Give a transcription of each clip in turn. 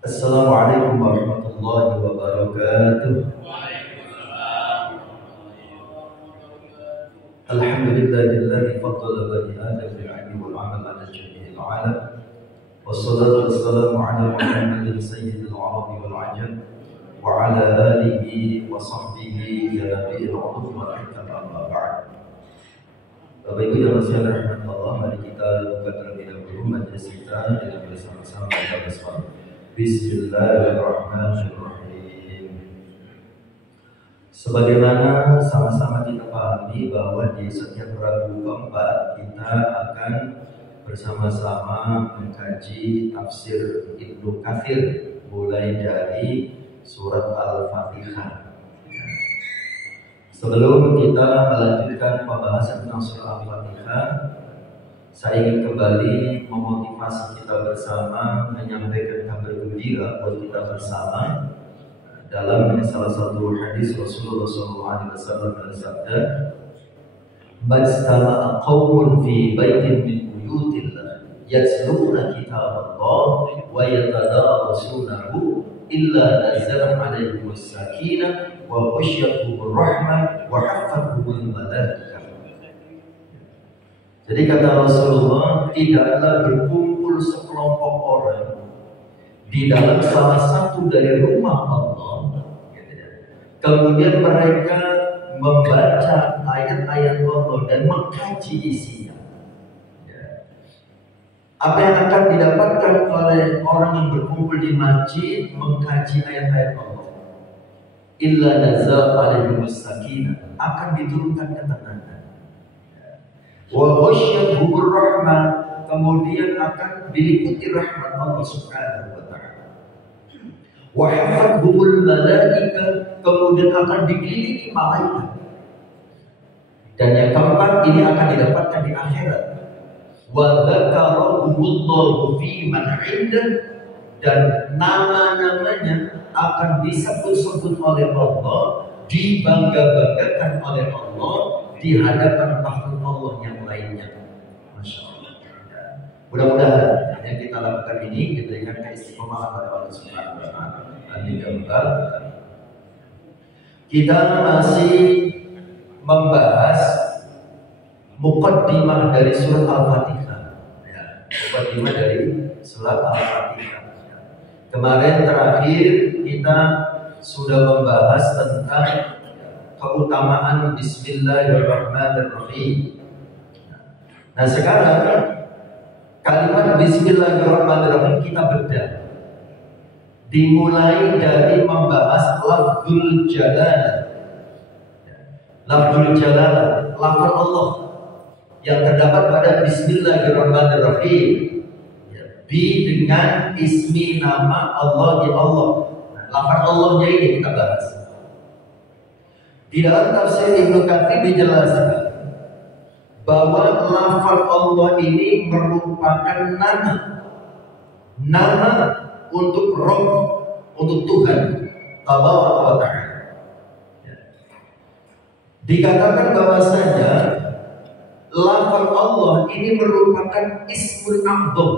Assalamualaikum warahmatullahi wabarakatuh. Alhamdulillahilladzi faddala bani Adam bil 'ilmi wal 'amal 'ala jami'il 'alam. Wassalatu wassalamu 'ala Muhammadin sayyidil 'arabi wal 'ajam wa 'ala alihi wa sahbihi ya nabiyil 'udhur wa hikam amma ba'd. Bapak Ibu yang masih ada rahmat Allah, mari kita buka terlebih dahulu majelis kita dengan bersama-sama kita bersama. Bismillahirrahmanirrahim. Sebagaimana sama-sama kita pahami bahwa di setiap Rabu keempat kita akan bersama-sama mengkaji tafsir Ibnu Katsir mulai dari surat Al-Fatihah. Sebelum kita melanjutkan pembahasan tentang surah Al-Fatihah, saya ingin kembali memotivasi kita bersama, menyampaikan kabar gembira buat kita bersama dalam salah satu hadis Rasulullah SAW bersabda, "Majtama'a qaumun fi baitin min buyutillah yatluna kitaballah wa yatadarasunahu illa nazzala 'alaihim as-sakinah wa ghasyiyatuhum rahmah wa hafathumul malaikah." Jadi kata Rasulullah, tidaklah berkumpul sekelompok orang di dalam salah satu dari rumah Allah, kemudian mereka membaca ayat-ayat Allah dan mengkaji isinya. Apa yang akan didapatkan oleh orang yang berkumpul di masjid mengkaji ayat-ayat Allah? Illa nazal alaihimus sakinah, akan diturunkan ketenangan. Wa ghasyiyatuhur rahmah, kemudian akan diliputi rahmat Allah Subhanahu wa taala. Wa hafathumul malaikah, kemudian akan dikelilingi malaikat. Dan yang keempat, ini akan didapatkan di akhirat. Wa dzakarahumullahu fi man 'indah, dan nama-namanya akan disebut-sebut oleh Allah, dibangga-banggakan oleh Allah di hadapan makhluk Allah yang lainnya. Masya Allah. Mudah-mudahan yang kita lakukan ini diberikan keistiqomahan oleh Allah Subhanahu wa taala. Amin ya rabbal alamin. Kita masih membahas muqaddimah dari surat Al-Fatihah. Muqaddimah dari surat Al-Fatihah. Kemarin terakhir kita sudah membahas tentang keutamaan Bismillahirrahmanirrahim. Nah sekarang kalimat Bismillahirrahmanirrahim kita bedah. Dimulai dari membahas lafzul jalalah. Lafzul jalalah, lafaz Allah yang terdapat pada Bismillahirrahmanirrahim. Bi dengan ismi nama Allah di Allah. Nah, lafaz Allahnya ini kita bahas. Di dalam tafsir Ibnu Katsir dijelaskan bahwa lafaz Allah ini merupakan nama untuk Rabb, untuk Tuhan Tabaraka wa Ta'ala. Dikatakan bahwasanya lafaz Allah ini merupakan ismul a'dzam,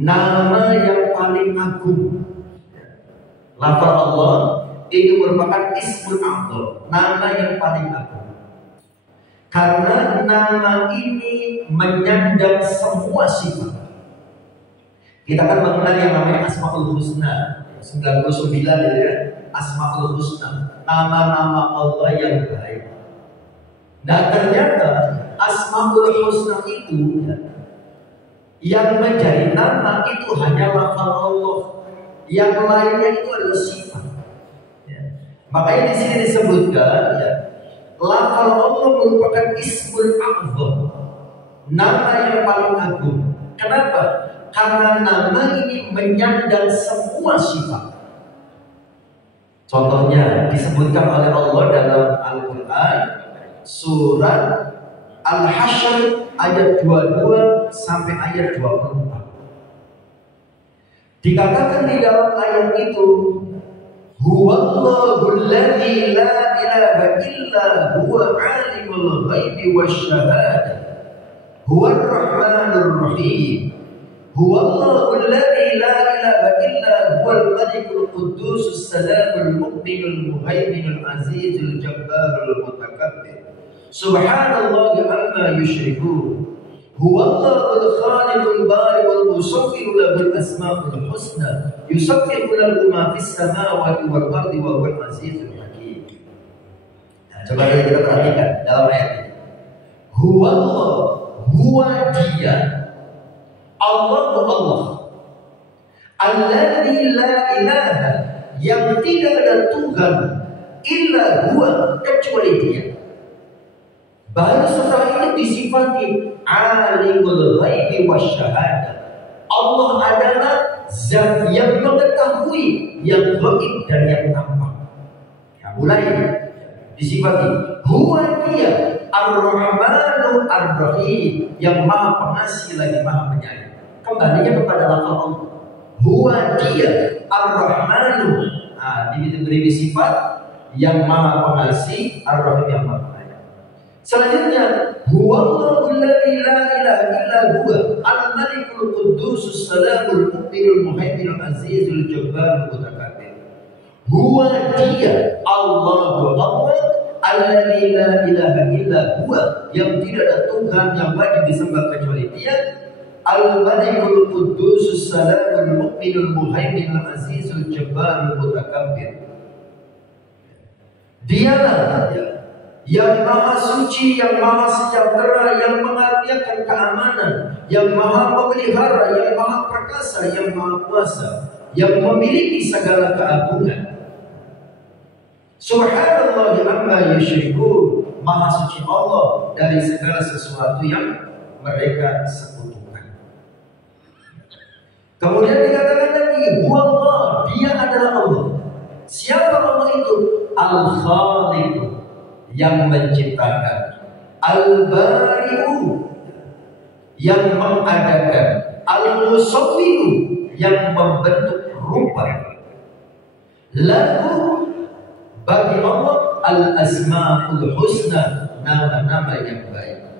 nama yang paling agung. Lafaz Allah ini merupakan ismul a'dzam, nama yang paling agung. Karena nama ini menyandang semua sifat. Kita kan mengenal yang namanya Asmaul Husna, 99 ya, Asmaul Husna, nama-nama Allah yang baik. Nah ternyata Asmaul Husna itu yang menjadi nama itu hanya lafaz Allah, yang lainnya itu adalah sifat. Makanya di sini disebutkan lafaz Allah merupakan ismul a'dzam, nama yang paling agung. Kenapa? Karena nama ini menyandang semua sifat. Contohnya disebutkan oleh Allah dalam Al-Quran surat Al-Hasyr ayat 22 sampai ayat 24. Dikatakan di dalam ayat itu, Huwallahu alladzi la ilaha illa huwa alimul ghaibi wasyahadah huwar rahmanur rahim Huwallahu alladzi la ilaha illa huwal malikul quddusus salamul mu'minul muhaiminul azizul jabbarul mutakabbir. Subhanallahi amma yusyrikun. Huwallahul khaliqul bari'ul musawwir lahul asmaul husna. Yusabbihu lahu ma fis samawati wal ardi wa huwal azizul hakim. Nah, coba kita perhatikan dalam ayat ini. Huwallah, huwa dia, Allah, alladzi la ilaha, yang tidak ada Tuhan illa huwa, kecuali dia. Baru setelah ini disifati alimul ghaibi wasyahadah. Allah adalah zat yang mengetahui yang gaib dan yang tampak. Ya, mulai disifati huwa dia ar-rahmanu ar-rahim, yang maha pengasih lagi maha penyayang. Kembalinya kepada lafaz Allah. Huwa dia ar-rahmanu, diberi sifat yang maha pengasih, ar-rahim yang maha penyayang. Selanjutnya, huwallahu alladzi la ilaha illa huwa al-malikul quddusus salamul mu'minul muhaiminul azizul jabbarul mutakabbir. Huwa dia Allah alladzi la ilaha illa huwa, yang tidak ada Tuhan yang wajib disembah kecuali dia, al-malikul quddusus salamul mu'minul muhaiminul azizul jabbarul mutakabbir. Dialah yang maha suci, yang maha sejahtera, yang mengaruniakan keamanan, yang maha memelihara, yang maha perkasa, yang maha kuasa, yang memiliki segala keagungan. Subhanallah amma yusyrikun, maha suci Allah dari segala sesuatu yang mereka sekutukan. Kemudian dikatakan lagi, huwallah, dia adalah Allah. Siapa Allah itu? Al-Khaliq, yang menciptakan, Al-Bari'u, yang mengadakan, Al-Musawwiru, yang membentuk rupa. Lalu bagi Allah al-asmaul husna, nama-nama yang baik.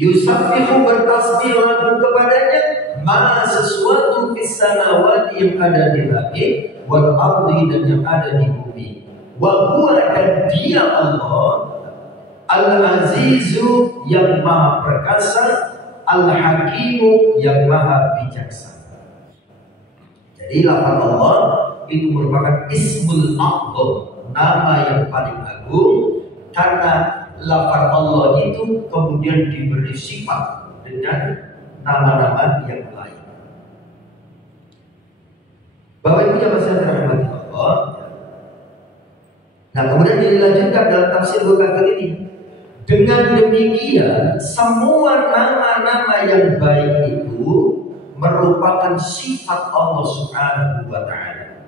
Yusabbihu, bertasbih lagu kepadanya, ma sesuatu fis samawati, yang ada di langit, wal ardi, dan yang ada di bumi. Wa huwa, dan dia Allah, al-azizu, yang maha perkasa, al-hakimu, yang maha bijaksana. Jadi lafaz Allah itu merupakan ismul a'zam, nama yang paling agung, karena lafaz Allah itu kemudian diberi sifat dengan nama-nama yang lain. Bapak Ibu yang dirahmati Allah. Nah, kemudian dilanjutkan dalam tafsir Qur'an ini. Dengan demikian, semua nama-nama yang baik itu merupakan sifat Allah Subhanahu wa Ta'ala.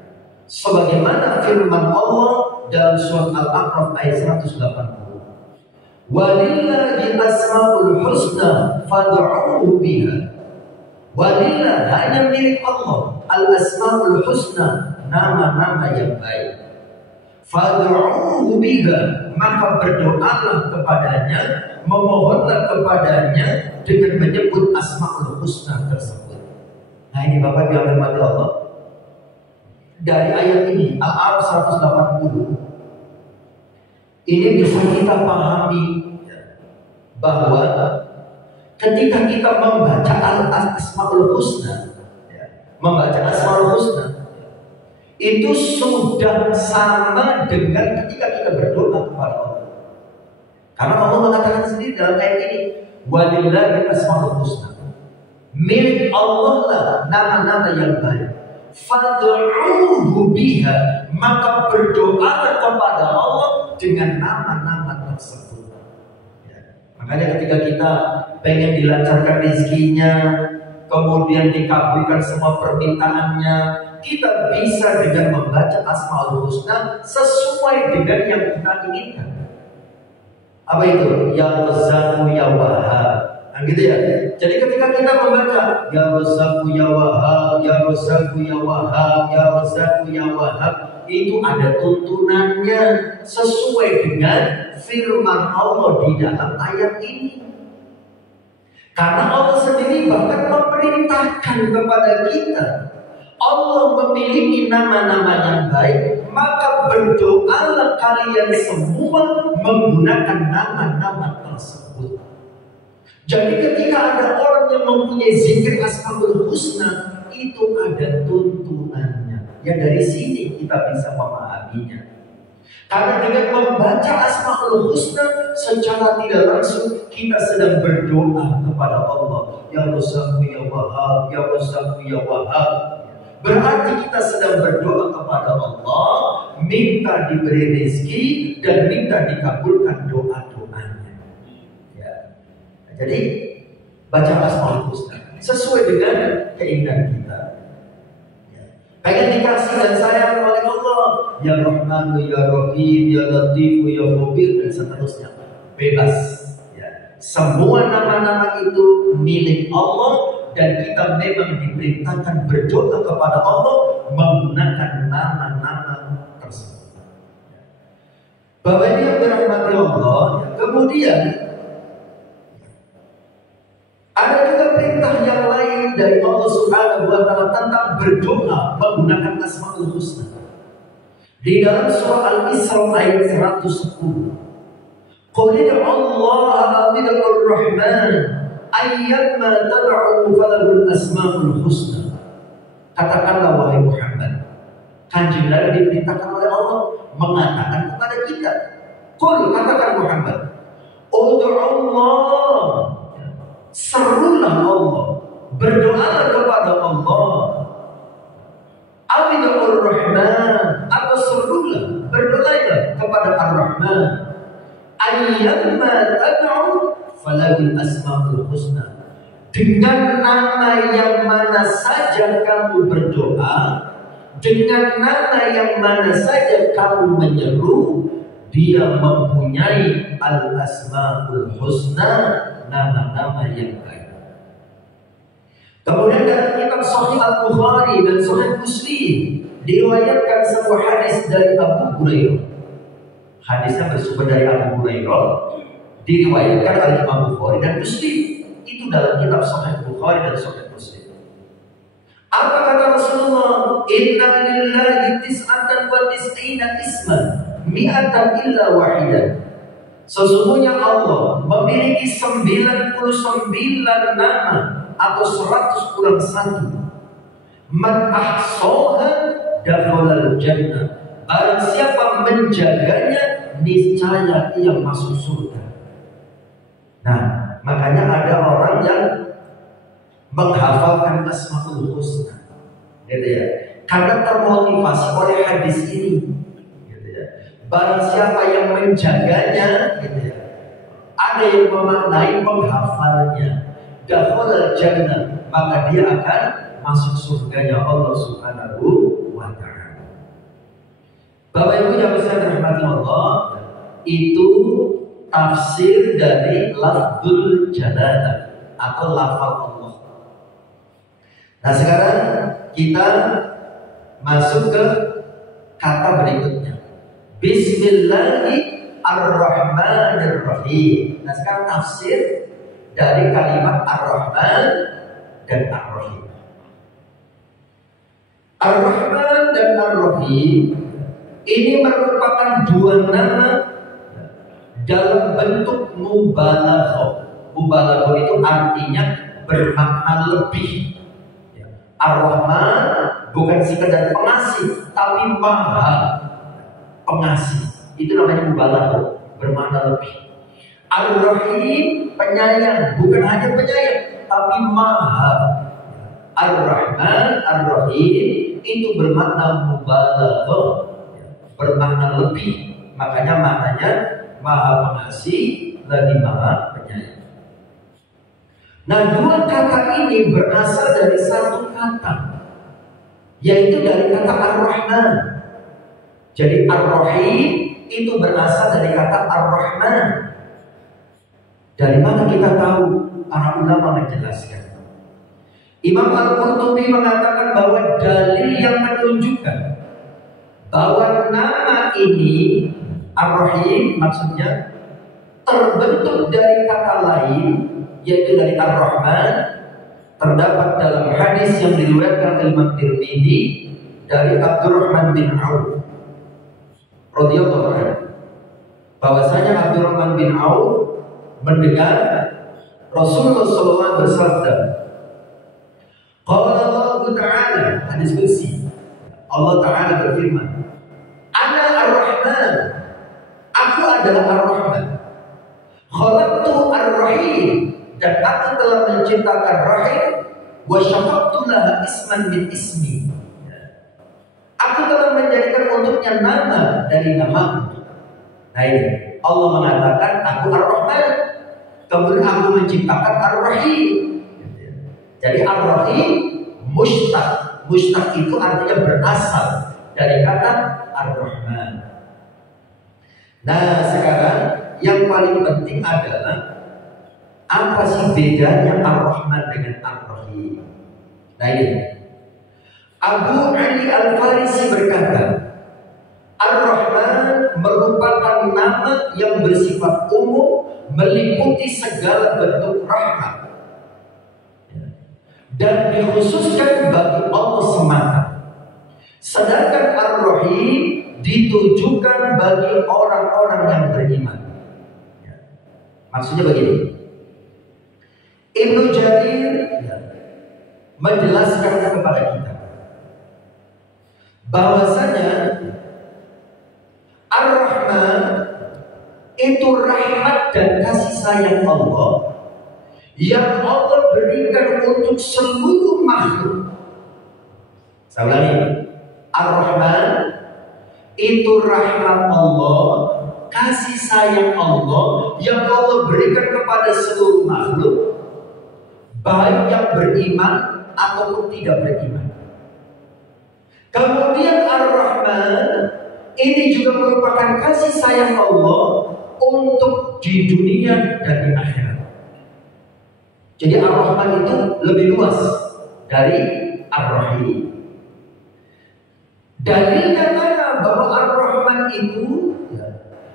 Sebagaimana firman Allah dalam surat Al-A'raf ayat 180. Walillahi asmaul husna fad'uuhu biha. Walillah, hanya milik Allah al-asmaul husna, nama-nama yang baik. Fad'uuhu biha, maka berdoalah kepadanya, memohonlah kepadanya dengan menyebut asmaul husna tersebut. Nah, ini Bapak yang dirahmati Allah. Dari ayat ini Al-A'raf 180, ini bisa kita pahami bahwa ketika kita membaca Asmaul Husna, itu sudah sama dengan ketika kita berdoa kepada Allah. Karena Allah mengatakan sendiri dalam ayat ini, walillahi asmaul husna, milik Allah lah nama-nama yang baik. Fad'uuhu biha, maka berdoalah kepada Allah dengan nama-nama tersebut. Ya. Makanya ketika kita pengen dilancarkan rezekinya, kemudian dikabulkan semua permintaannya, kita bisa dengan membaca Asmaul Husna sesuai dengan yang kita inginkan. Apa itu? Ya Razzaqu ya Wahhab. Nah, gitu ya. Jadi ketika kita membaca Ya Razzaqu ya Wahhab, Ya Razzaqu ya Wahhab, Ya Razzaqu ya Wahhab, itu ada tuntunannya sesuai dengan firman Allah di dalam ayat ini. Karena Allah sendiri bahkan memerintahkan kepada kita. Allah memiliki nama-nama yang baik, maka berdoalah kalian semua menggunakan nama-nama tersebut. Jadi ketika ada orang yang mempunyai zikir Asmaul Husna, itu ada tuntunannya. Ya dari sini kita bisa memahaminya. Karena dengan membaca Asmaul Husna secara tidak langsung kita sedang berdoa kepada Allah. Ya Razzaq ya Wahhab, ya Razzaq ya Wahhab. Berarti kita sedang berdoa kepada Allah, minta diberi rezeki dan minta dikabulkan doa-doanya. Ya. Jadi baca Asmaul Husna sesuai dengan keinginan kita. Pengen dikasih dan sayang oleh Allah, ya Rahman, ya Rahim, ya Latif, ya Khabir, dan seterusnya. Bebas. Ya. Semua nama-nama itu milik Allah dan kita memang diperintahkan berdoa kepada Allah menggunakan nama-nama tersebut. Bapak Ibu yang dirahmati Allah, kemudian ada juga perintah yang lain dari Allah Subhanahu wa Ta'ala tentang berdoa menggunakan Asmaul Husna. Di dalam surah Al-Isra ayat 110. Qul Allah awidul Rahman ayyamma tad'u falahul asmaul husna. Katakanlah wahai Muhammad, Kanjeng Nabi diperintahkan oleh Allah mengatakan kepada kita. Qul, katakan Muhammad, ud'u Allah, serulah Allah, berdoalah kepada Allah. Awidul Rahman, atau serulah, berdoalah kepada Ar-Rahman. Ayyamma tad'u falahul asmaul husna. Dengan nama yang mana saja kamu berdoa, dengan nama yang mana saja kamu menyeru, dia mempunyai al-asmaul husna, nama-nama yang baik. Kemudian dalam kitab Sahih Al-Bukhari dan Sahih Muslim diriwayatkan sebuah hadis dari Abu Hurairah. Hadisnya bersumber dari Abu Hurairah, diriwayatkan oleh Imam Bukhari dan Muslim. Itu dalam kitab Sahih Bukhari dan Sahih Muslim. Apa kata Rasulullah? Inna lillahi tis'atan wa tis'ina isman mi'atan illa wahidan. Sesungguhnya Allah memiliki 99 nama atau 100 kurang 1. Man ahsaha dakhalal jannah. Barang siapa menjaganya, niscaya ia masuk surga. Nah, makanya ada orang yang menghafalkan Asmaul Husna, gitu ya, karena termotivasi oleh hadis ini, gitu ya. Barang siapa yang menjaganya, gitu ya, ada yang memaknai menghafalnya, dakhalal jannah, maka dia akan masuk surganya Allah Subhanahu wa Ta'ala. Bapak Ibu yang bisa dirahmati Allah, itu tafsir dari lafzul jalalah atau lafal Allah. Nah sekarang kita masuk ke kata berikutnya. Bismillahirrahmanirrahim. Nah sekarang tafsir dari kalimat Ar-Rahman dan Ar-Rahim. Ar-Rahman dan Ar-Rahim ini merupakan dua nama dalam bentuk mubalaghah. Mubalaghah itu artinya bermakna lebih. Ar-Rahman bukan sekedar pengasih, tapi maha pengasih. Itu namanya mubalaghah, bermakna lebih. Ar-Rahim penyayang, bukan hanya penyayang, tapi maha. Ar-Rahman, Ar-Rahim itu bermakna mubalaghah, bermakna lebih. Makanya maknanya maha pengasih lagi maha penyayang. Nah, dua kata ini berasal dari satu kata, yaitu dari kata Ar-Rahman. Jadi Ar-Rahim itu berasal dari kata Ar-Rahman. Dari mana kita tahu? Para ulama menjelaskan. Imam Al-Qurtubi mengatakan bahwa dalil yang menunjukkan bahwa nama ini Ar-Rahim maksudnya terbentuk dari kata lain, yaitu dari Ar-Rahman, terdapat dalam hadis yang diriwayatkan oleh Imam Tirmidzi dari Abdurrahman bin Auf radhiyallahu anhu, bahwasanya Abdurrahman bin Auf mendengar Rasulullah SAW bersabda, qala Allah Ta'ala, hadis qudsi, Allah Ta'ala berfirman, ana ar-Rahman, aku adalah ar-Rahman, khalaqtu ar-Rahim, dan aku telah menciptakan Rahim, wa syaqaqtu laha isman min ismi, aku telah menjadikan untuknya nama dari nama. Nah ini Allah mengatakan aku ar-Rahman, kemudian aku menciptakan ar-Rahim. Jadi ar-Rahim mushtaq. Mushtaq itu artinya berasal dari kata ar-Rahman. Nah sekarang yang paling penting adalah apa sih bedanya ar-Rahman dengan ar-Rahim? Nah ini Abu Ali Al-Farisi berkata, ar-Rahman merupakan nama yang bersifat umum, meliputi segala bentuk rahmat dan dikhususkan bagi Allah semata. Sedangkan ar-Rahim ditujukan bagi orang-orang yang beriman. Maksudnya begini, Ibnu Jarir menjelaskan kepada kita bahwasanya ar-Rahman itu rahmat dan kasih sayang Allah yang Allah berikan untuk seluruh makhluk. Saya ulangi, ar-Rahman itu rahmat Allah, kasih sayang Allah yang Allah berikan kepada seluruh makhluk, baik yang beriman ataupun tidak beriman. Kemudian ar-Rahman ini juga merupakan kasih sayang Allah untuk di dunia dan di akhirat. Jadi ar-Rahman itu lebih luas dari ar-Rahim. Dalilnya mana bahwa ar-Rahman itu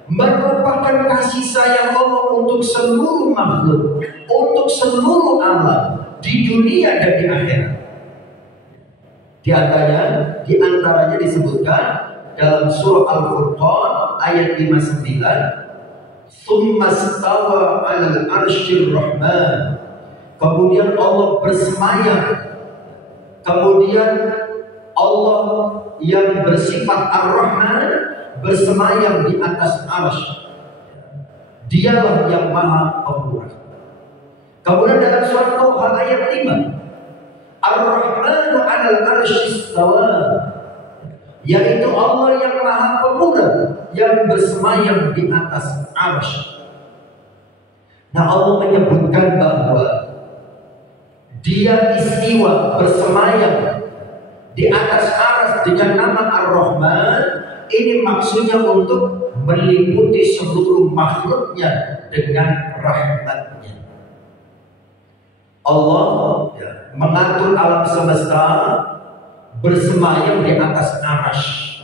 merupakan kasih sayang Allah untuk seluruh makhluk, untuk seluruh alam di dunia dan di akhirat. Di antaranya disebutkan dalam surah Al-Furqan ayat 59, "Tsumma stawa 'alal 'arsyir rahman." Kemudian Allah bersemayam. Kemudian Allah yang bersifat Ar-Rahman bersemayam di atas arsy. Dialah yang Maha Pemurah. Kemudian dalam surat Thaha ayat 5, Ar-Rahmanu 'alal 'arsy istawa, yaitu Allah yang Maha Pemurah yang bersemayam di atas arsy. Nah, Allah menyebutkan bahwa Dia istiwa bersemayam di atas arsy dengan nama Ar-Rahman. Ini maksudnya untuk meliputi seluruh makhluknya dengan rahmatnya. Allah mengatur alam semesta bersemayam di atas arsy.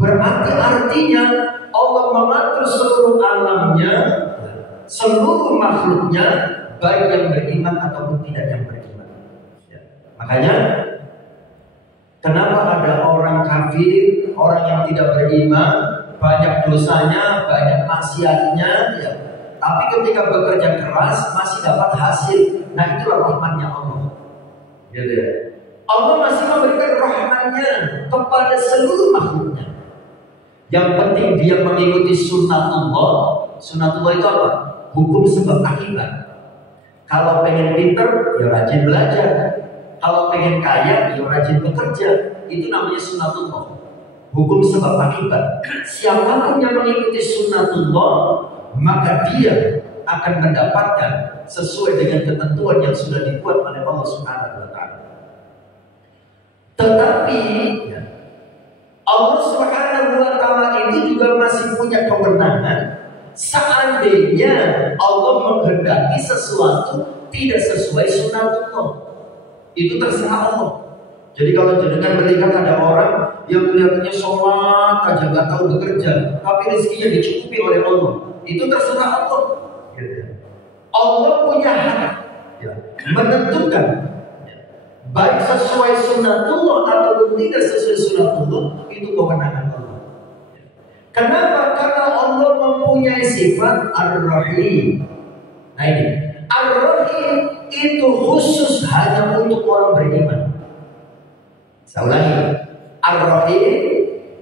Berarti artinya Allah mengatur seluruh alamnya, seluruh makhluknya, baik yang beriman ataupun tidak yang beriman. Makanya kenapa ada orang kafir, orang yang tidak beriman, banyak dosanya, banyak maksiatnya, tapi ketika bekerja keras masih dapat hasil. Nah, itulah rahmatnya Allah. Gitu ya. Allah masih memberikan rahmatnya kepada seluruh makhluknya. Yang penting dia mengikuti sunnatullah. Sunnatullah itu apa? Hukum sebab akibat. Kalau pengen pinter, ya rajin belajar. Kalau pengen kaya, ya rajin bekerja. Itu namanya sunnatullah, hukum sebab akibat. Siapapun yang mengikuti sunnatullah, maka dia akan mendapatkan sesuai dengan ketentuan yang sudah dibuat oleh Allah Subhanahu wa Ta'ala. Tetapi Allah Subhanahu wa Ta'ala itu juga masih punya kewenangan. Seandainya Allah menghendaki sesuatu tidak sesuai sunnatullah, itu terserah Allah. Jadi kalau jenengan melihat ada orang yang kelihatannya sholat aja nggak tahu bekerja, tapi rezekinya dicukupi oleh Allah, itu terserah Allah. Allah punya hak ya, menentukan baik sesuai sunnatullah ataupun tidak sesuai sunnatullah, itu kewenangan Allah. Kenapa? Karena Allah mempunyai sifat Ar-Rahim. Nah ini, Ar-Rahim itu khusus hanya untuk orang beriman. Saya ulangi, Ar-Rahim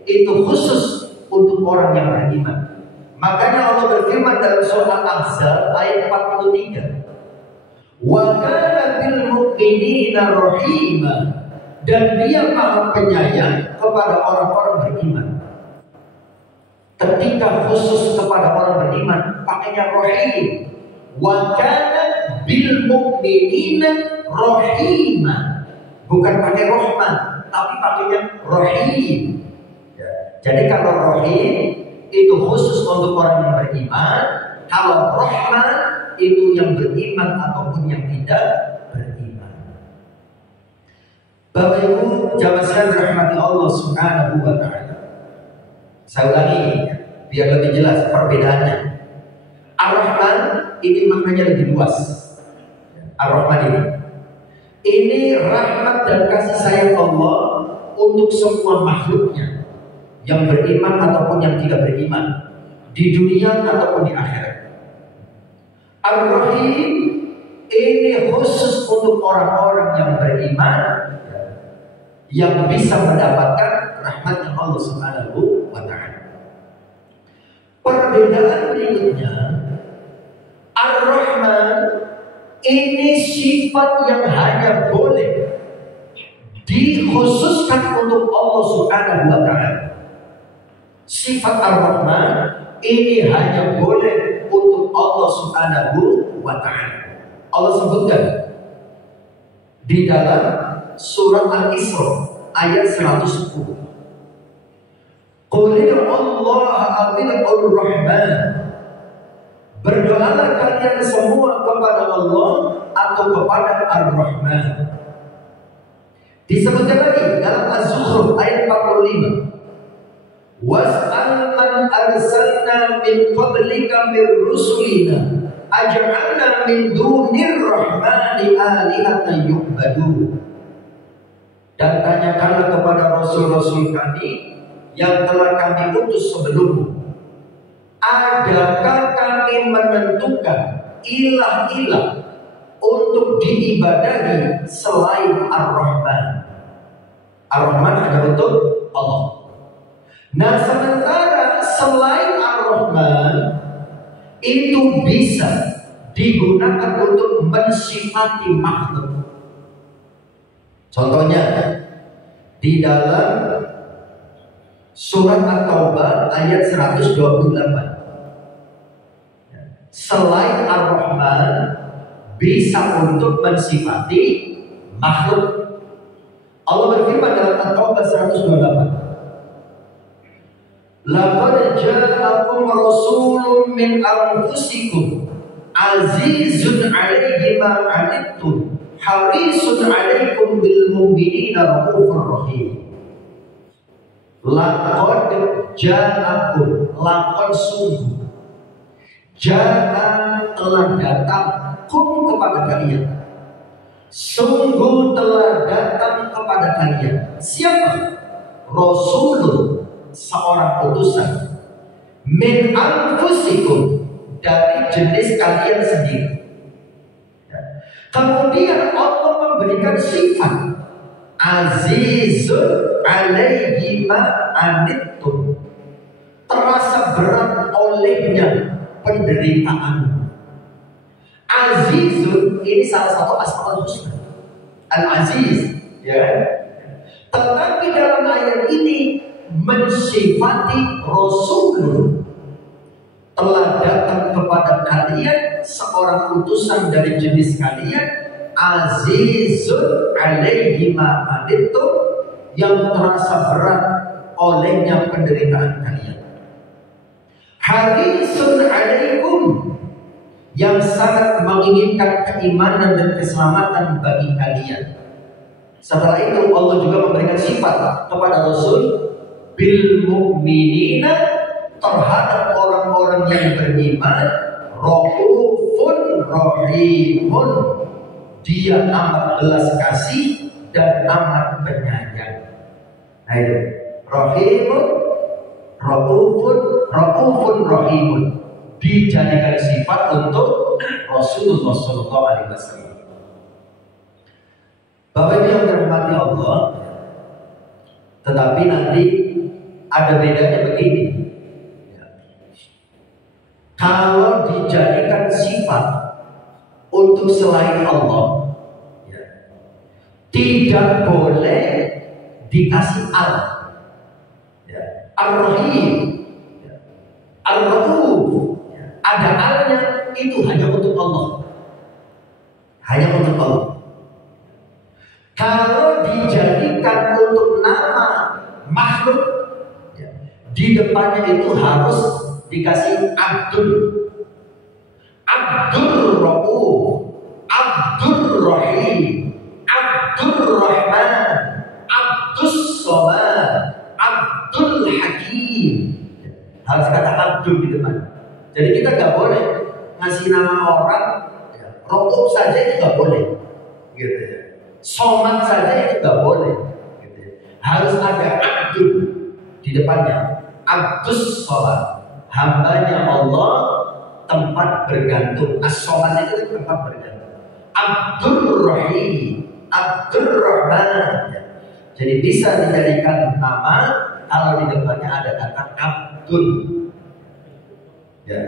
itu khusus untuk orang yang beriman. Makanya Allah berfirman dalam surah Al-Ahzab ayat 43. Wa kana bil mu'minina rahima, dan dia maha penyayang kepada orang-orang beriman. Ketika khusus kepada orang beriman pakainya rahim. Wa kana bil mu'minina rahima, bukan pakai rahman tapi pakainya rahim. Jadi kalau rahim itu khusus untuk orang yang beriman, kalau rahman itu yang beriman ataupun yang tidak beriman. Bapak Ibu jamaah sekalian dirahmati Allah Subhanahu wa taala. Saya ulangi biar lebih jelas perbedaannya. Ar-Rahman ini maknanya lebih luas. Ar-Rahman ini rahmat dan kasih sayang Allah untuk semua makhluknya, yang beriman ataupun yang tidak beriman, di dunia ataupun di akhirat. Ar-Rahim ini khusus untuk orang-orang yang beriman, yang bisa mendapatkan rahmatnya Allah Subhanahu wa taala. Perbedaan berikutnya, Ar-Rahman ini sifat yang hanya boleh dikhususkan untuk Allah Subhanahu wa taala. Sifat Ar-Rahman ini hanya boleh untuk Allah Subhanahu wa ta'ala. Allah sebutkan di dalam surah Al-Isra ayat 110. Qul Allah abidur rahman. Berdoalah kalian semua kepada Allah atau kepada Ar-Rahman. Disebutkan lagi dalam Az-Zukhruf ayat 45. Was'al man arsalna min qablika min rusulina aj'alna min dunir rahmani alihatan yu'badu. Dan tanyakanlah kepada rasul-rasul kami yang telah kami utus sebelummu, adakah kami menentukan ilah-ilah untuk diibadahi selain Ar-Rahman? Ar-Rahman hanya untuk Allah. Nah, sementara selain Ar-Rahman itu bisa digunakan untuk mensifati makhluk. Contohnya di dalam surat At-Taubah ayat 128. Selain Ar-Rahman bisa untuk mensifati makhluk. Allah berfirman dalam At-Taubah 128. Laqad ja'akum rasulun min anfusikum azizun 'alaihi ma 'anittum harisun 'alaikum bil mu'minina raufur rahim. Laqad ja'akum, laqad sungguh, ja'a telah datang kum kepada kalian, sungguh telah datang kepada kalian. Siapa? Rasulun, seorang utusan, min anfusikum, dari jenis kalian sendiri. Kemudian Allah memberikan sifat azizun alaihi ma anittum, terasa berat olehnya penderitaan. Azizun ini salah satu asmaul husna, Al-Aziz, ya kan? Tetapi dalam ayat ini mensifati Rasulullah, telah datang kepada kalian seorang utusan dari jenis kalian, azizun alaihi ma anittum, yang terasa berat olehnya penderitaan kalian. Harisun alaikum, yang sangat menginginkan keimanan dan keselamatan bagi kalian. Setelah itu Allah juga memberikan sifat kepada Rasul bil mu'minina, terhadap orang-orang yang beriman, raufun rahimun, Dia amat belas kasih dan amat penyayang. Nah itu, Rahimun, Raufun, Rahimun, dijadikan sifat untuk Rasulullah SAW. Bapak Ibu yang dirahmati Allah, tetapi nanti ada bedanya begini. Kalau dijadikan sifat untuk selain Allah, tidak boleh dikasih al. Ar-Rahim, Ar-Rauf, ada alnya, itu hanya untuk Allah. Hanya untuk Allah. Kalau dijadikan untuk nama makhluk, di depannya itu harus dikasih Abdul, Abdul Rauf, Abdul Rahim, Abdul Rahman, Abdus Somad, Abdul Hakim. Harus kata Abdul di depan. Jadi kita nggak boleh ngasih nama orang Rauf saja itu nggak boleh, gitu ya. Somad saja itu nggak boleh, gitu ya. Harus ada Abdul di depannya. Abdus Somad, hambanya Allah, tempat bergantung. As-Somad itu tempat bergantung. Abdul Rahim, Abdul Rahman. Jadi bisa dijadikan nama kalau di depannya ada kata Abdul. Ya.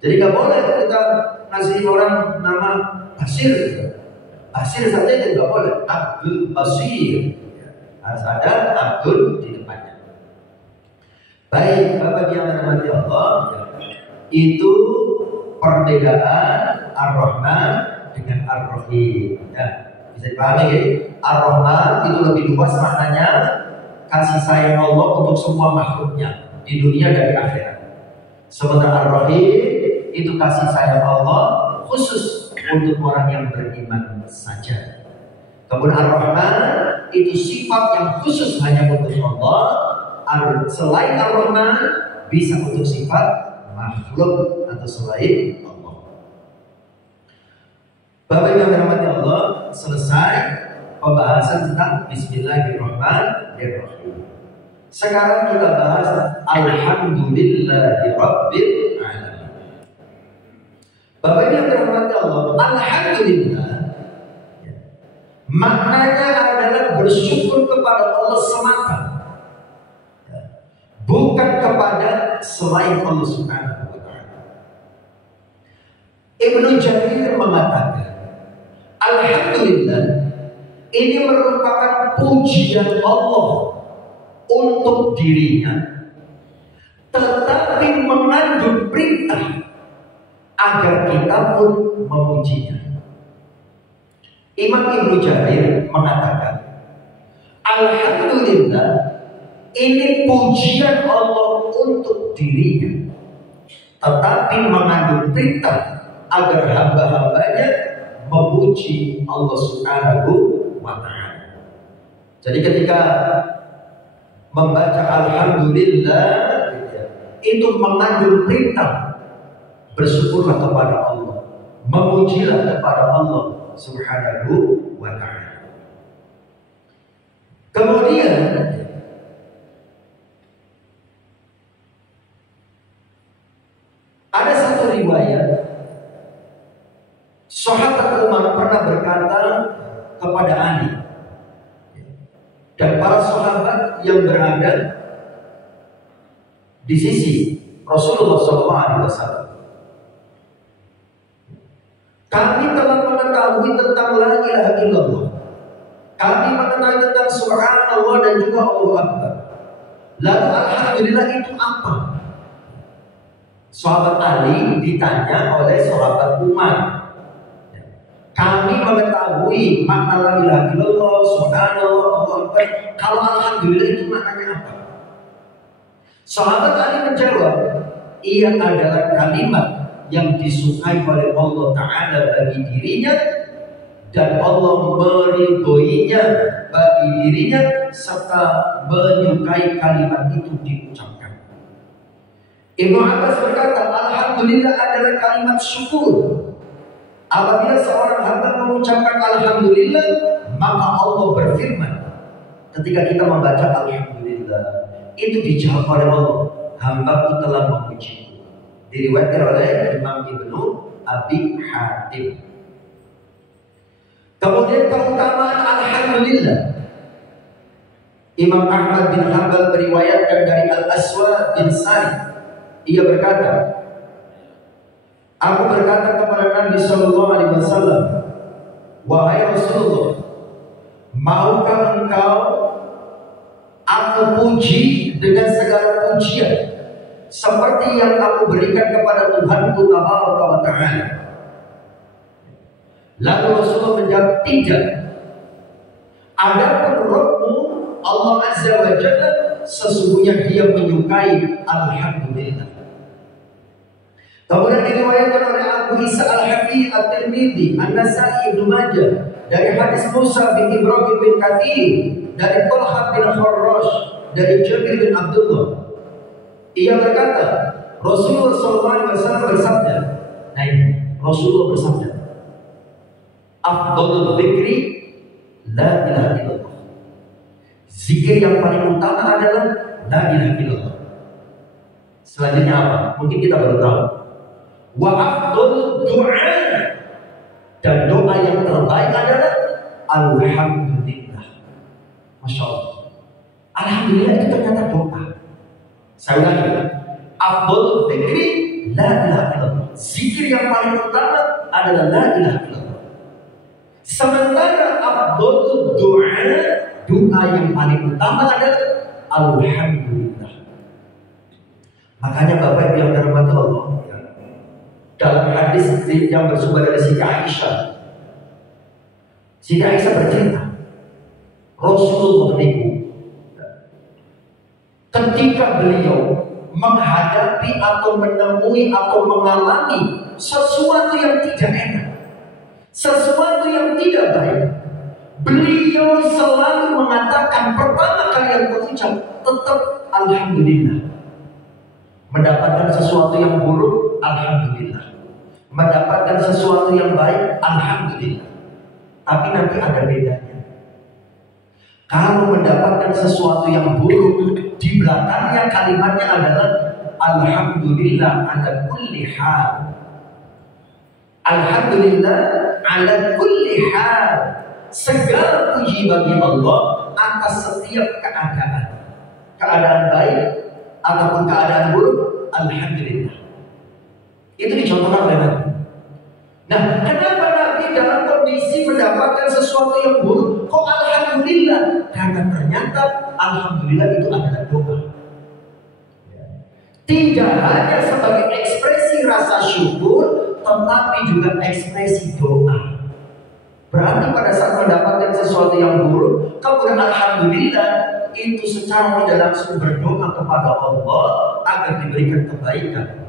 Jadi nggak boleh kita ngasih orang nama Basir. Basir saja itu nggak boleh. Abdul Basir. Harus ada Abdul di depannya. Baik, Bapak yang dirahmati Allah, itu perbedaan Ar-Rahman dengan Ar-Rahim. Ya, bisa dipahami ya? Ar-Rahman itu lebih luas maknanya, kasih sayang Allah untuk semua makhluknya di dunia dan di akhirat. Sementara Ar-Rahim itu kasih sayang Allah khusus untuk orang yang beriman saja. Kemudian Ar-Rahman itu sifat yang khusus hanya untuk Allah. Selain Ar-Rahman bisa untuk sifat makhluk atau selain Allah. Bapak yang dirahmati Allah, selesai pembahasan tentang Bismillahirrahmanirrahim. Sekarang kita bahas Alhamdulillahirabbil alamin. Bapak yang dirahmati Allah, alhamdulillah maknanya adalah bersyukur kepada Allah semata, bukan kepada selain Allah Subhanahu wa ta'ala. Ibnu Jarir mengatakan, alhamdulillah ini merupakan pujian Allah untuk dirinya, tetapi mengandung perintah agar kita pun memujinya. Imam Ibnu Jarir mengatakan, alhamdulillah ini pujian Allah untuk dirinya, tetapi mengandung perintah agar hamba-hambanya memuji Allah Subhanahu wa ta'ala. Jadi ketika membaca alhamdulillah, itu mengandung perintah bersyukurlah kepada Allah, memujilah kepada Allah Subhanahu wa ta'ala. Kemudian ada satu riwayat, sahabat Umar pernah berkata kepada Ali dan para sahabat yang berada di sisi Rasulullah SAW, kami telah mengetahui tentang la ilaha illallah, kami mengetahui tentang subhanallah dan juga Allahu Akbar. Lalu alhamdulillah itu apa? Sahabat Ali ditanya oleh sahabat Umar, kami mengetahui makna la ilaha illallah, subhanallah, Allahu Akbar. Kalau alhamdulillah itu maknanya apa? Sahabat Ali menjawab, ia adalah kalimat yang disukai oleh Allah Ta'ala bagi dirinya, dan Allah meridhoinya bagi dirinya, serta menyukai kalimat itu diucapkan. Ibnu Abbas berkata, alhamdulillah adalah kalimat syukur Apabila seorang hamba mengucapkan alhamdulillah, maka Allah berfirman ketika kita membaca alhamdulillah, itu dijawab oleh Allah, hambaku telah memujiku. Diriwayatkan oleh Imam Ibnu Abi Hatim. Kemudian keutamaan alhamdulillah, Imam Ahmad bin Hanbal meriwayatkan dari Al-Aswad bin Sari, ia berkata, aku berkata kepada Nabi Sallallahu Alaihi Wasallam, wahai Rasulullah, maukah engkau aku puji dengan segala pujian seperti yang aku berikan kepada Tuhanku Tabaraka wa Ta'ala? Lalu Rasulullah menjawab, tidak. Adapun Rabbmu Allah Azza wa Jalla, sesungguhnya Dia menyukai alhamdulillah. Kemudian diriwayatkan oleh Abu Isa Al-Hafiz At-Tirmidzi, An-Nasa'i, Ibnu Majah dari hadis Musa bin Ibrahim bin Katsir, dari Talha bin Kharrash, dari Jabir bin Abdullah. Ia berkata, Rasulullah SAW bersabda, nah ini Rasulullah bersabda, afdhalul dzikri la ilaha illallah. Zikir yang paling utama adalah la ilaha illallah. Selanjutnya apa? Mungkin kita baru tahu. Wa afdhalud du'a, dan doa yang terbaik adalah alhamdulillah. Masya Allah. Alhamdulillah itu ternyata doa. Saya ulangi, afdhalul dzikri la ilaha illallah. Zikir yang paling utama adalah la ilaha illallah. Sementara afdhalud du'a, doa yang paling utama adalah alhamdulillah. Makanya Bapak Ibu yang dirahmati Allah, dalam hadis yang bersumber dari Siti Aisyah, Siti Aisyah bercerita, Rasulullah itu ketika beliau menghadapi atau menemui atau mengalami sesuatu yang tidak enak, sesuatu yang tidak baik, beliau selalu mengatakan pertama kali yang berucap tetap alhamdulillah. Mendapatkan sesuatu yang buruk, alhamdulillah. Mendapatkan sesuatu yang baik, alhamdulillah. Tapi nanti ada bedanya. Kalau mendapatkan sesuatu yang buruk, di belakangnya kalimatnya adalah alhamdulillah ala kulli hal. Alhamdulillah ala kulli hal. Segala puji bagi Allah atas setiap keadaan. Keadaan baik ataupun keadaan buruk, alhamdulillah. Itu dicontohkan oleh Nabi. Nah, kenapa Nabi dalam kondisi mendapatkan sesuatu yang buruk kok alhamdulillah? Karena ternyata alhamdulillah itu adalah doa. Tidak hanya sebagai ekspresi rasa syukur, tetapi juga ekspresi doa. Berarti pada saat mendapatkan sesuatu yang buruk, kemudian alhamdulillah, itu secara tidak langsung berdoa kepada Allah agar diberikan kebaikan,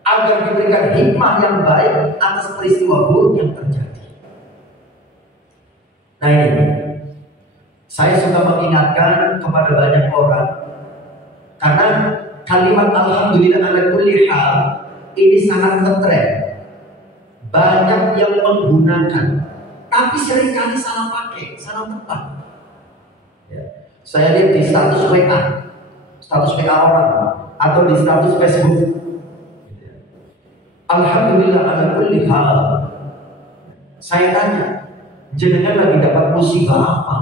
agar diberikan hikmah yang baik atas peristiwa buruk yang terjadi. Nah ini, saya suka mengingatkan kepada banyak orang, karena kalimat alhamdulillah ala kulli hal ini sangat ngetren. Banyak yang menggunakan, tapi seringkali salah pakai, salah tepat. Ya. Saya lihat di status WA orang, atau di status Facebook. Alhamdulillah ala kulli hal. Saya tanya, jenengan lagi dapat musibah apa?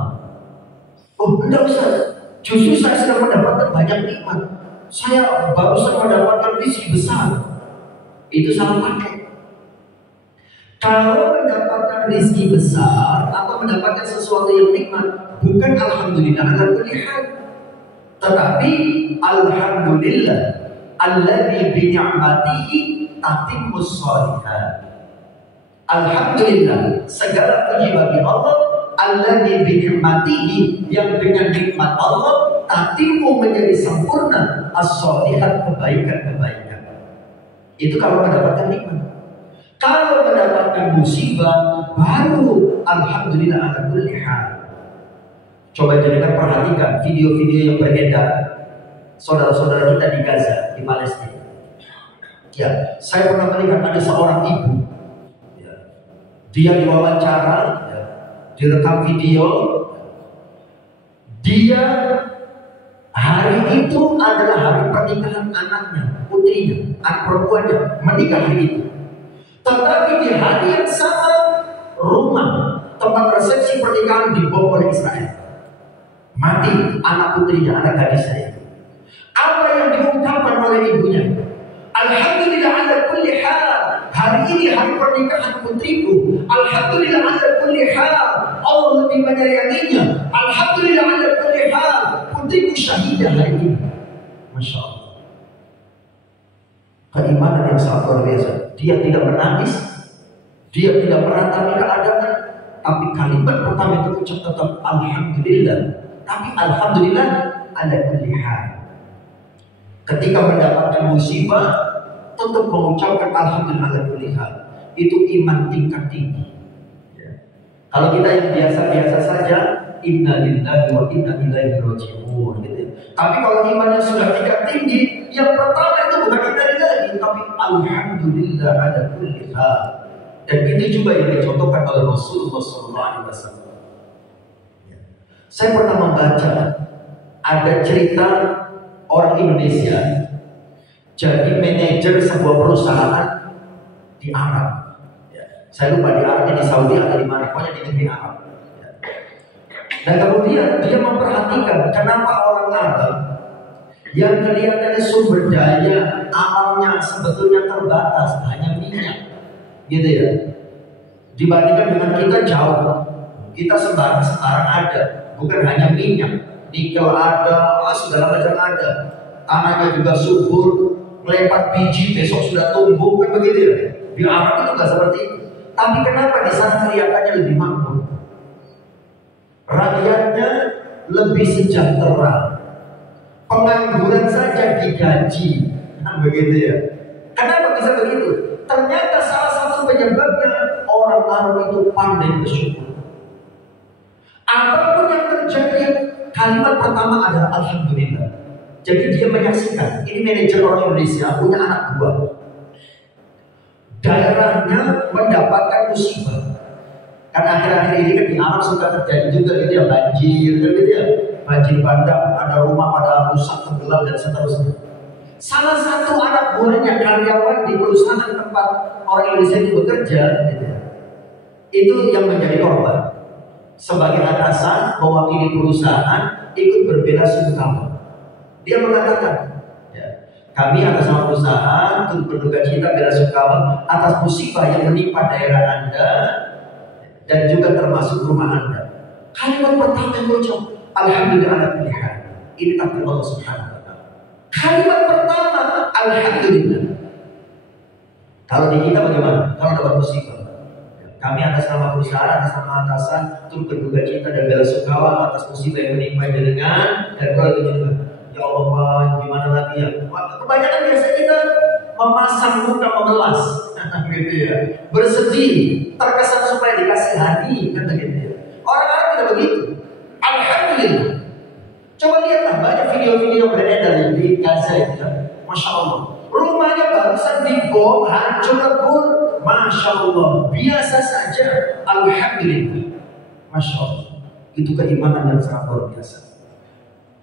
Oh enggak Ustaz, justru saya sedang mendapatkan banyak nikmat. Saya barusan mendapatkan rezeki besar. Itu salah pakai. Kalau mendapatkan rezeki besar atau mendapatkan sesuatu yang nikmat, bukan alhamdulillah ala kulli hal, tetapi alhamdulillah alladzi bi ni'matihi tatimmus shalihat. Alhamdulillah, segala puji bagi Allah, alladzi bi ni'matihi, yang dengan nikmat Allah tatimmu menjadi sempurna as-shalihat, kebaikan-kebaikan. Itu kalau mendapatkan nikmat. Kalau mendapatkan musibah, baru alhamdulillah ala kulli hal. Coba jangan perhatikan video-video yang beredar saudara-saudara kita di Gaza, di Palestina. Ya, saya pernah melihat ada seorang ibu. Ya, dia diwawancara, direkam video, dia hari itu adalah hari pernikahan anaknya, putrinya, anak perempuannya menikah hari itu. Tetapi di hari yang sama, rumah tempat resepsi pernikahan dibom oleh Israel. Mati anak putrinya, anak gadisnya. Apa yang diungkapkan oleh ibunya? Alhamdulillah ala kulli hal. Hari ini hari pernikahan putriku. Alhamdulillah ala kulli hal. Allah lebih menyayanginya. Alhamdulillah ala kulli hal. Putriku syahidah hari ini. Masya Allah. Keimanan yang sangat luar biasa. Dia tidak menangis, dia tidak meratapi keadaan, tapi kalimat pertama itu ucap tetap Alhamdulillah. Tapi Alhamdulillah ala kulli hal. Ketika mendapatkan musibah, tetap mengucapkan Alhamdulillah ala kulli hal. Itu iman tingkat tinggi. Ya. Kalau kita yang biasa-biasa saja, inna lillahi wa inna ilaihi raji'un gitu. Tapi kalau imannya sudah tingkat tinggi, yang pertama itu bukan inna lillahi, tapi Alhamdulillah ala kulli hal. Dan itu juga yang dicontohkan oleh Rasulullah SAW. Ya. Saya pernah membaca ada cerita orang Indonesia jadi manajer sebuah perusahaan di Arab. Ya. Saya lupa di Arabnya di Saudi atau di mana, pokoknya di negeri Arab. Ya. Dan kemudian dia memperhatikan kenapa orang Arab yang kelihatannya sumber daya alamnya sebetulnya terbatas, hanya minyak, gitu ya. Dibandingkan dengan kita jauh, kita sekarang ada, bukan hanya minyak, nikel ada, segala macam ada. Tanahnya juga subur, melempar biji besok sudah tumbuh, kan begitu ya. Di Arab itu nggak seperti itu. Tapi kenapa di sana kelihatannya lebih makmur? Rakyatnya lebih sejahtera. Pengangguran saja digaji, kan begitu ya. Kenapa bisa begitu? Ternyata salah satu penyebabnya orang Arab itu pandai bersyukur. Apapun yang terjadi, kalimat pertama adalah Alhamdulillah. Jadi dia menyaksikan, ini manajer orang Indonesia punya anak buah, daerahnya mendapatkan musibah. Karena akhir-akhir ini kan di Arab suka terjadi juga gitu ya, banjir kan gitu ya, banjir bandang, ada rumah pada rusak, tenggelam dan seterusnya. Salah satu anak buahnya, karyawan di perusahaan tempat orang Indonesia itu bekerja gitu ya, itu yang menjadi korban. Sebagai atasan mewakili perusahaan ikut berbela-sungkawa. Dia mengatakan, ya, kami atas nama perusahaan turut berduka cita bela-sungkawa atas musibah yang menimpa daerah Anda dan juga termasuk rumah Anda. Kalimat pertama yang berucap Alhamdulillah ala kulli hal. Ini takdir Allah Subhanahu wa taala. Kalimat pertama Alhamdulillah. Kalau di kita bagaimana? Kalau dapat musibah, kami atas nama perusahaan, atas nama atasan turut berduka cita dan bela-sungkawa atas musibah yang menimpa dengan dan kalau itu ya Allah Pak, gimana lagi ya? Kebanyakan biasa kita memasang muka memelas, gitu ya, bersedih, terkesan supaya dikasihani, kan begitu ya. Orang Arab tidak begitu. Alhamdulillah. Coba lihatlah banyak video-video yang beredar di Gaza itu, ya. Masya Allah. Rumahnya barusan dibom, hancur lebur, Masya Allah. Biasa saja, Alhamdulillah. Masya Allah. Itu keimanan yang sangat luar biasa.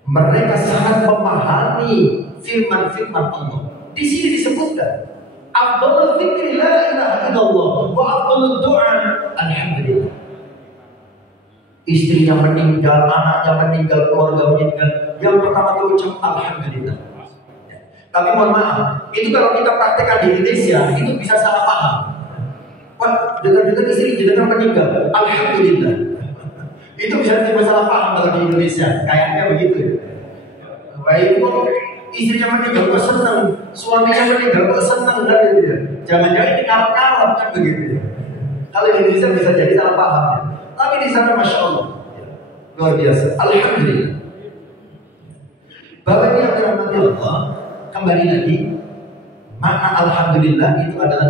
Mereka sangat memahami firman-firman Allah. Di sini disebutkan, afdhalul dzikri la ilaha illallah wa afdhalud du'a alhamdulillah. Istrinya meninggal, anaknya meninggal, keluarga meninggal, yang pertama itu ucap alhamdulillah. Tapi mohon maaf, itu kalau kita praktekkan di Indonesia, itu bisa salah paham. Wah, dengar-dengar istri jenengan meninggal, alhamdulillah. Itu bisa timbul salah paham kalau di Indonesia, kayaknya begitu ya. Baik kok istrinya meninggal kok senang, suaminya meninggal kok senang kan gitu ya. Jangan-jangan ini kalap-kalap kan begitu ya. Kalau di Indonesia bisa jadi salah paham ya. Tapi di sana Masya Allah ya, luar biasa, alhamdulillah. Bapak ini yang dirahmati Allah, kembali lagi, makna alhamdulillah itu adalah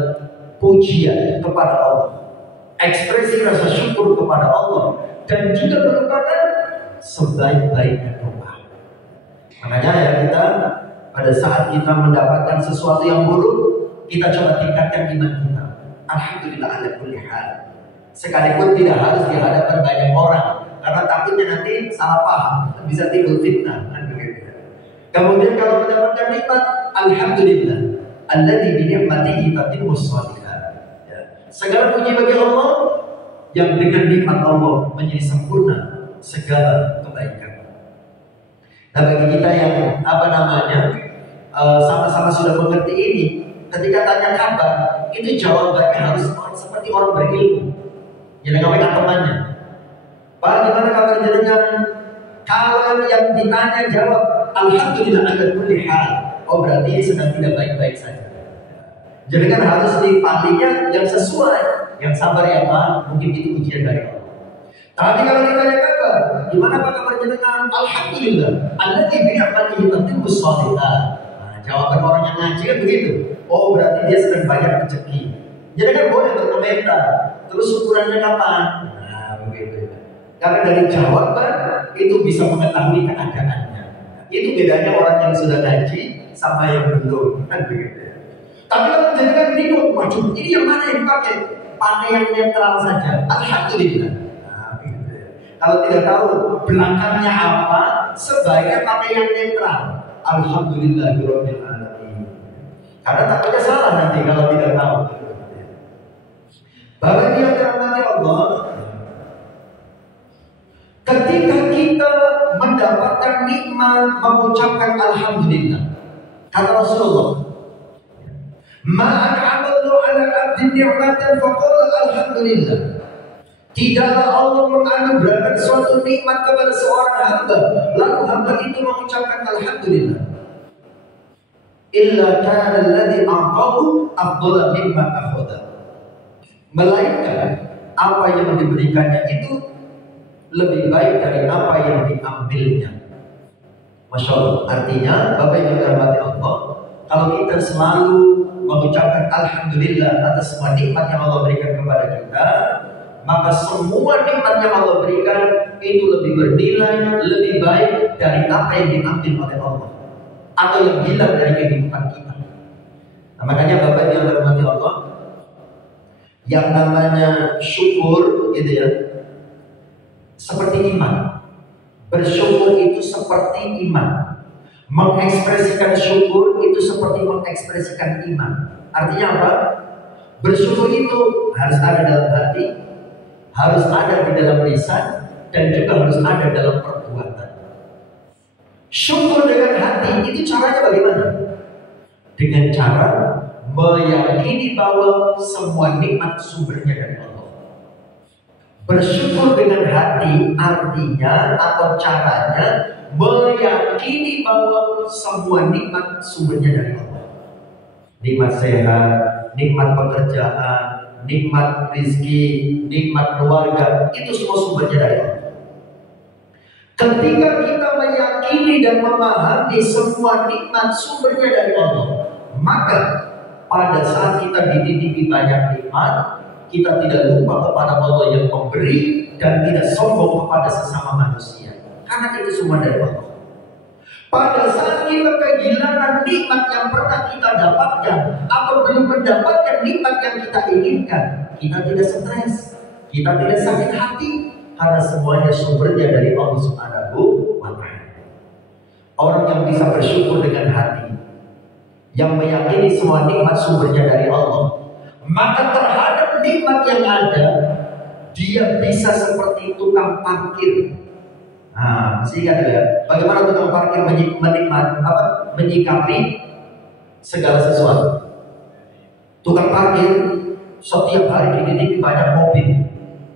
pujian kepada Allah, ekspresi rasa syukur kepada Allah, dan juga merupakan sebaik-baiknya doa. Makanya ya kita pada saat kita mendapatkan sesuatu yang buruk, kita coba tingkatkan iman kita. Alhamdulillah ala kulli hal. Sekalipun tidak harus di hadapan banyak orang, karena takutnya nanti salah paham, bisa timbul fitnah. Kemudian kalau mendapatkan nikmat, alhamdulillah, alladzi bi ni'matihi tatimmu shalihat. Segala puji bagi Allah yang dengan nikmat Allah menjadi sempurna segala kebaikan. Nah, bagi kita yang sama-sama sudah mengerti ini, ketika tanya kabar, itu jawabannya harus seperti orang berilmu. Jangan ngomongin temannya. Pak, gimana kabar jenengan? Kalau yang ditanya jawab, alhamdulillah ala kulli hal. Oh, berarti sedang tidak baik-baik saja. Jadi kan harus dipilihnya yang sesuai, yang sabar ya Pak. Mungkin itu ujian dari Allah. Tapi kalau ditanya kabar, gimana Pak kabar jenengan? Alhamdulillah. Alladzi bi ni'matihi tatimmu shalihat. Jawaban orang yang ngaji kan begitu. Oh, berarti dia sedang banyak rezeki. Jadi kan boleh berkomentar. Terus ukurannya kapan? Nah, begitu. Karena dari jawaban itu bisa mengetahui keadaannya. Itu bedanya orang yang sudah ngaji sama yang belum, kan begitu. Tapi kalau jadikan bingung, waduh, ini yang mana yang dipakai? Pakai yang netral saja. Alhamdulillah. Nah, begitu. Kalau tidak tahu belakangnya apa, sebaiknya pakai yang netral. Alhamdulillahirabbil alamin. Karena takutnya salah nanti kalau tidak tahu. Bapak yang dirahmati Allah, ketika kita mendapatkan nikmat mengucapkan alhamdulillah, kata Rasulullah, ma'an'amallahu 'ala 'abdin ni'matan faqala alhamdulillah. Tidaklah Allah menganugerahkan suatu nikmat kepada seorang hamba, lalu hamba itu mengucapkan alhamdulillah, illa kana alladhi a'tahu afdala mimma akhadha. Melainkan apa yang diberikannya itu lebih baik dari apa yang diambilnya. Masya Allah. Artinya, Bapak yang dirahmati Allah, kalau kita selalu mengucapkan alhamdulillah atas semua nikmat yang Allah berikan kepada kita, maka semua nikmat yang Allah berikan itu lebih bernilai, lebih baik dari apa yang diambil oleh Allah atau yang hilang dari kehidupan kita. Nah, makanya Bapak yang dirahmati Allah, yang namanya syukur gitu ya, seperti iman. Bersyukur itu seperti iman. Mengekspresikan syukur itu seperti mengekspresikan iman. Artinya apa? Bersyukur itu harus ada dalam hati, harus ada di dalam lisan, dan juga harus ada dalam perbuatan. Syukur dengan hati itu caranya bagaimana? Dengan cara meyakini bahwa semua nikmat sumbernya dari Allah. Bersyukur dengan hati artinya atau caranya meyakini bahwa semua nikmat sumbernya dari Allah. Nikmat sehat, nikmat pekerjaan, nikmat rezeki, nikmat keluarga, itu semua sumbernya dari Allah. Ketika kita meyakini dan memahami semua nikmat sumbernya dari Allah, maka pada saat kita dititipi banyak nikmat, kita tidak lupa kepada Allah yang memberi dan tidak sombong kepada sesama manusia. Karena itu semua dari Allah. Pada saat kita kehilangan nikmat yang pernah kita dapatkan atau belum mendapatkan nikmat yang kita inginkan, kita tidak stres, kita tidak sakit hati, karena semuanya sumbernya dari Allah Subhanahu wa Ta'ala. Orang yang bisa bersyukur dengan hati, yang meyakini semua nikmat sumbernya dari Allah, maka terhadap nikmat yang ada, dia bisa seperti tukang parkir. Nah, mesti ingat ya, bagaimana tukang parkir menyikapi segala sesuatu. Tukang parkir setiap hari dititipi banyak mobil,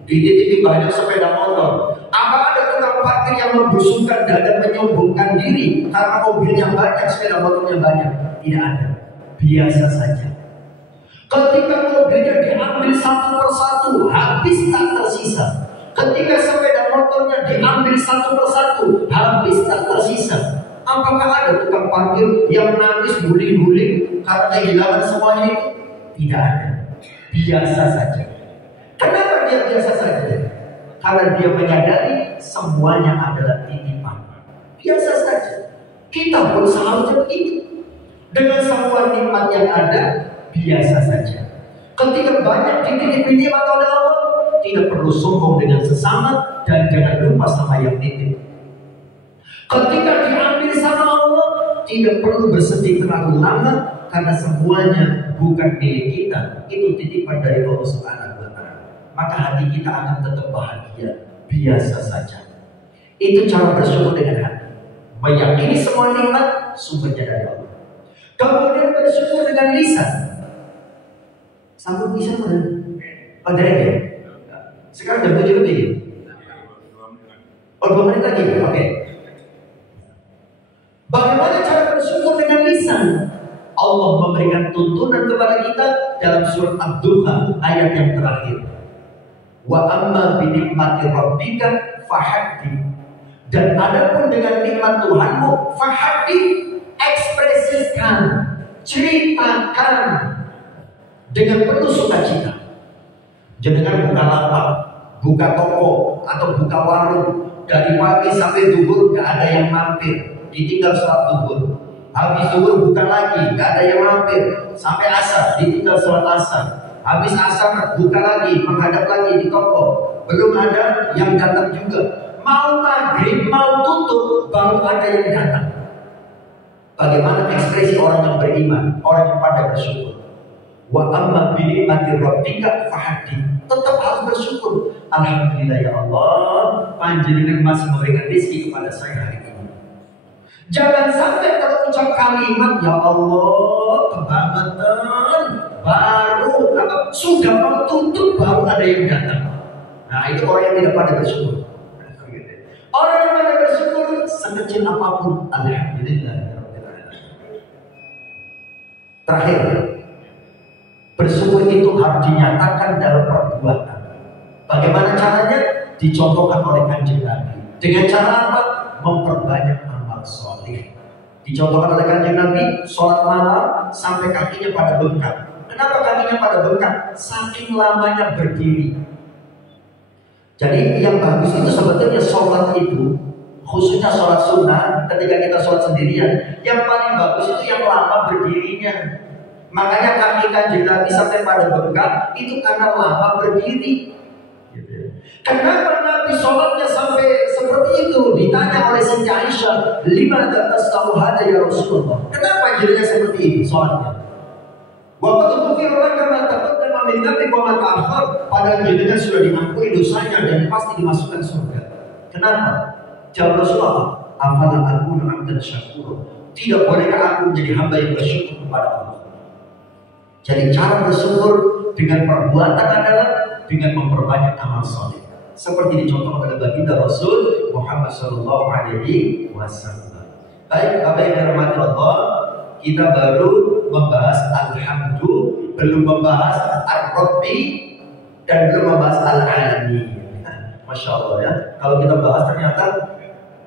dititipi banyak sepeda motor. Apa ada tukang parkir yang membusungkan dan menyombongkan diri karena mobilnya banyak, sepeda motornya banyak? Tidak ada, biasa saja. Ketika mobilnya diambil satu persatu, habis tak tersisa. Ketika sepeda motornya diambil satu persatu, habis tak tersisa. Apakah ada tukang parkir yang nangis guling-guling karena kehilangan semuanya itu? Tidak ada, biasa saja. Kenapa dia biasa saja? Karena dia menyadari semuanya adalah titipan. Biasa saja. Kita pun seharusnya begitu. Dengan semua nikmat yang ada, biasa saja. Ketika banyak dititipi nikmat oleh Allah, tidak perlu sombong dengan sesama, dan jangan lupa sama yang titip. Ketika diambil sama Allah, tidak perlu bersedih terlalu lama, karena semuanya bukan milik kita, itu titipan dari Allah Subhanahu wa Ta'ala. Maka hati kita akan tetap bahagia, biasa saja. Itu cara bersyukur dengan hati, meyakini semua nikmat sumbernya dari Allah. Kemudian bersyukur dengan lisan. Sambung lisan pada ya. Sekarang jam 7 lebih. Oh, 2 menit lagi. Oke. Bagaimana cara bersyukur dengan lisan? Allah memberikan tuntunan kepada kita dalam surat Ad-Duha ayat yang terakhir. Wa amma bi nikmati rabbika fahaddith. Dan adapun dengan nikmat Tuhanmu, fahaddith, ekspresikan, ceritakan dengan penuh sukacita. Jangan buka lapak, buka toko atau buka warung, dari pagi sampai zuhur gak ada yang mampir. Ditinggal sholat zuhur, habis zuhur bukan lagi, gak ada yang mampir, sampai asar, ditinggal sholat asar, habis asar buka lagi, menghadap lagi di toko, belum ada yang datang juga. Mau maghrib, mau tutup, baru ada yang datang. Bagaimana ekspresi orang yang beriman, orang yang pada bersyukur? Wa amma bi nikmati rabbika fahaddith. Tetap harus bersyukur. Alhamdulillah ya Allah, panjenengan masih memberikan rezeki kepada saya hari ini. Jangan sampai terucap kalimat ya Allah kebangetan, baru atau sudah mau tutup baru ada yang datang. Nah itu orang yang tidak pada bersyukur. Orang yang pada bersyukur sekecil apapun, alhamdulillah. Terakhir, bersyukur itu harus dinyatakan dalam perbuatan. Bagaimana caranya? Dicontohkan oleh Kanjeng Nabi. Dengan cara apa? Memperbanyak amal soleh. Dicontohkan oleh Kanjeng Nabi, sholat malam sampai kakinya pada bengkak. Kenapa kakinya pada bengkak? Saking lamanya berdiri. Jadi yang bagus itu sebetulnya sholat itu, khususnya sholat sunnah, ketika kita sholat sendirian, yang paling bagus itu yang lama berdirinya. Makanya kaki Kanjeng Nabi sampai pada bengkak itu karena lama berdiri. Kenapa Nabi sholatnya sampai seperti itu? Ditanya oleh Siti Aisyah, lima atas tahu hada ya Rasulullah. Kenapa jadinya seperti ini sholatnya? Waktu kufirullah karena takut dan meminta bahwa ta'akhir pada jadinya sudah diampuni dosanya dan pasti dimasukkan surga. Kenapa? Jawab Rasulullah, afala akunu abdan syakur. Tidak bolehkah aku menjadi hamba yang bersyukur kepada Allah? Jadi cara bersyukur dengan perbuatan adalah dengan memperbanyak amal soleh. Seperti dicontohkan oleh baginda Rasul Muhammad Sallallahu Alaihi Wasallam. Baik, Bapak yang dirahmati Allah, kita baru membahas Alhamdulillah, belum membahas Ar-Rabbi, dan belum membahas Al-Alamin. Masya Allah ya. Kalau kita bahas ternyata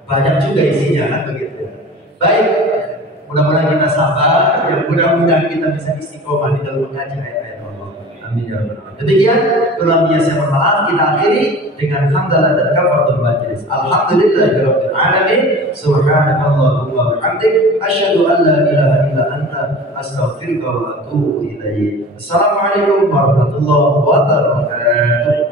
banyak juga isinya kan begitu. Baik, mudah-mudahan kita sabar, ya mudah-mudahan kita bisa istiqomah di dalam mengaji ayat-ayat Allah. Amin ya rabbal alamin. Demikian, kurangnya saya mohon maaf, kita akhiri dengan hamdalah dan kafaratul majlis. Alhamdulillahirabbil alamin. Subhanakallahumma wa bihamdik, asyhadu an la ilaha illa anta, astaghfiruka wa atubu ilaik. Assalamualaikum warahmatullahi wabarakatuh.